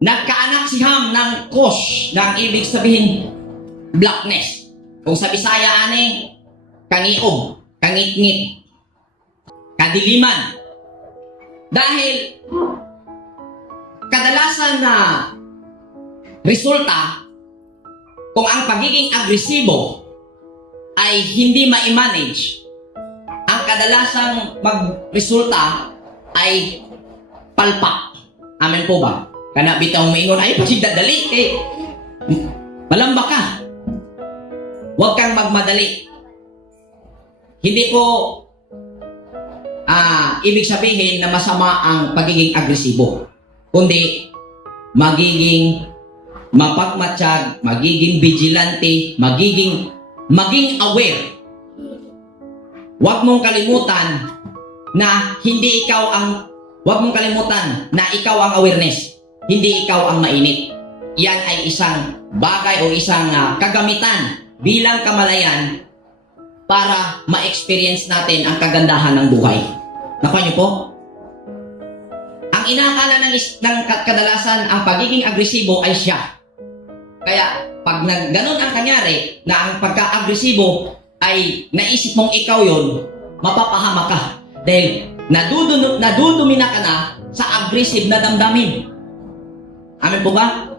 nagkaanak si Ham ng Kosh, ang ibig sabihin, blackness. Kung sa Bisaya, ani, kangiob, kangitngit, kadiliman. Dahil, kadalasan na resulta, kung ang pagiging agresibo ay hindi ma-manage, ang kadalasang magresulta ay palpak. Amen po ba? Kana bitaw maingon, ay pasig dadali. Eh, malamba ka. Huwag kang magmadali. Hindi po ah ibig sabihin na masama ang pagiging agresibo. Kundi magiging mapagmatsyag, magiging vigilante, magiging maging aware. Huwag mong kalimutan na hindi ikaw ang huwag mong kalimutan na ikaw ang awareness, hindi ikaw ang mainit. Yan ay isang bagay o isang ah, kagamitan bilang kamalayan para ma-experience natin ang kagandahan ng buhay. Nakuha niyo po? Ang inakala ng, ng ka- kadalasan ang pagiging agresibo ay siya. Kaya pag nag, ganun ang nangyari na ang pagka-agresibo ay naisip mong ikaw yon, mapapahama ka. Dahil nadudun, nadudumi na ka na sa aggressive na damdamin. Amen po ba?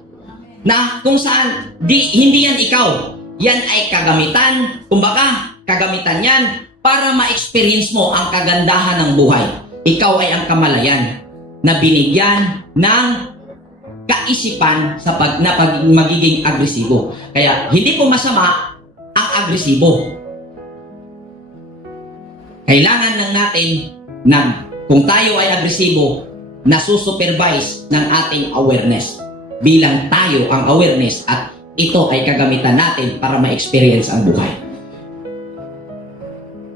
Na kung saan di, hindi yan ikaw. Yan ay kagamitan. Kumbaga, kagamitan yan para ma-experience mo ang kagandahan ng buhay. Ikaw ay ang kamalayan na binigyan ng kaisipan sa pag, na pag, magiging agresibo. Kaya hindi po masama ang agresibo. Kailangan lang natin na kung tayo ay agresibo, nasusupervise ng ating awareness. Bilang tayo ang awareness at ito ay kagamitan natin para ma-experience ang buhay.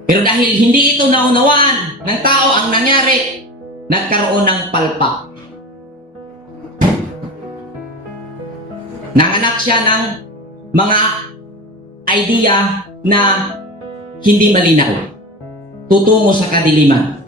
Pero dahil hindi ito naunawaan ng tao ang nangyari, nagkaroon ng palpak. Nanganak siya ng mga idea na hindi malinaw. Tutungo sa kadiliman.